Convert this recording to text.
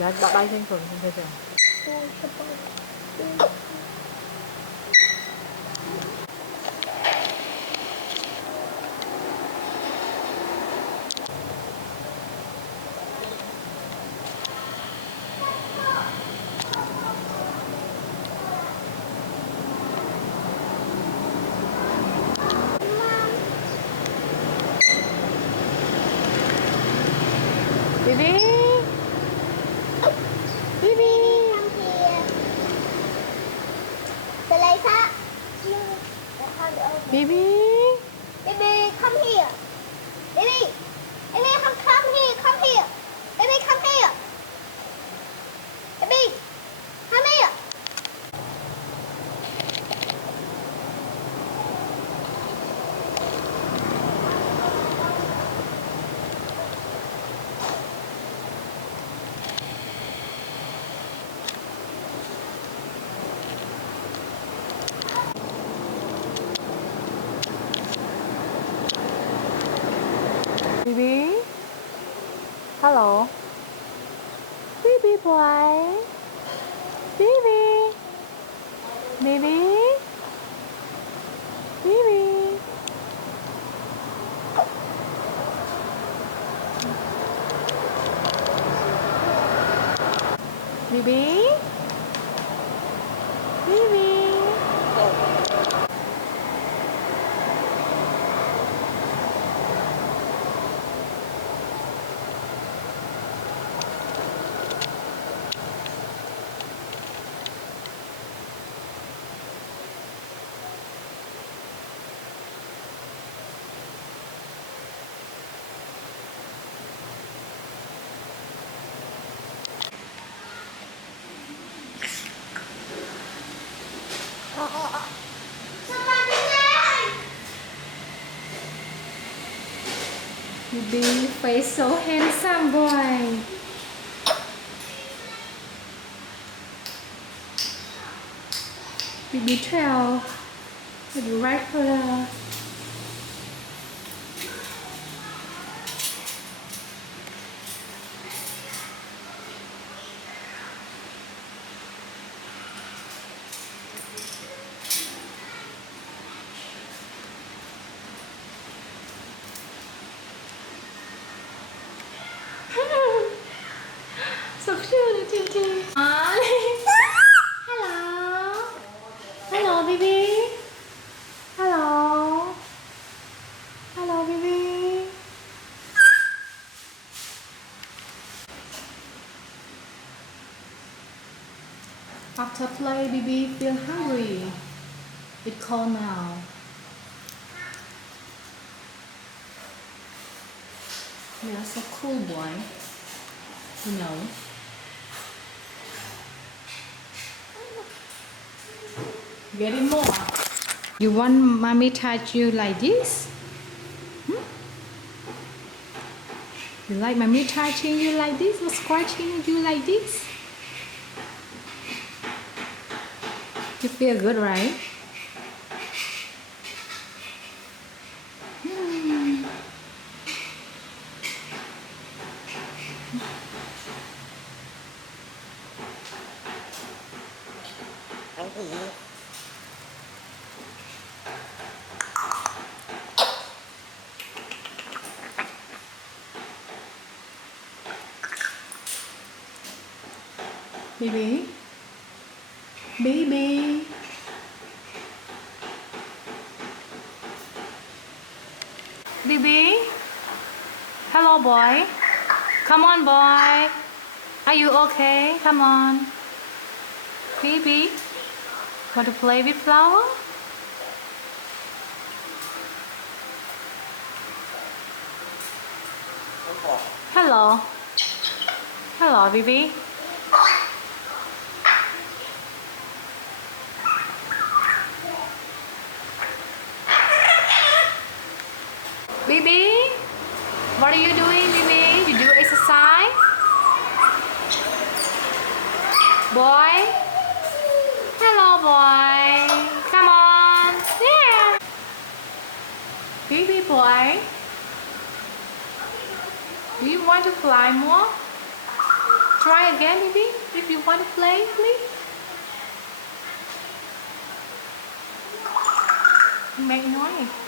Dạ, bay trên phường trên trời. Bibi, Bibi, Bibi, Baby, come here. Baby, baby, come here, come here. Baby, come here. Baby, come here. Bibi. Hello. Bibi boy. Bibi. Bibi. Bibi. Bibi. Bibi. Bibi face so handsome boy. Bibi trail with the right color. So cute, Tintin. Hello. Hello, Bibi. Hello. Hello, Bibi. After play, Bibi feel hungry. It's cold now. You're so cool, boy. You know. Getting more. You want mommy touch you like this? Hmm? You like mommy touching you like this or scratching you like this? You feel good, right? Baby, baby. Baby, hello boy. Come on boy. Are you okay? Come on. Baby, want to play with flower? Hello. Hello, baby. Bibi, what are you doing, Bibi? You do exercise? Boy? Hello, boy. Come on. Yeah. Bibi boy. Do you want to fly more? Try again, Bibi, if you want to play, please. Make noise.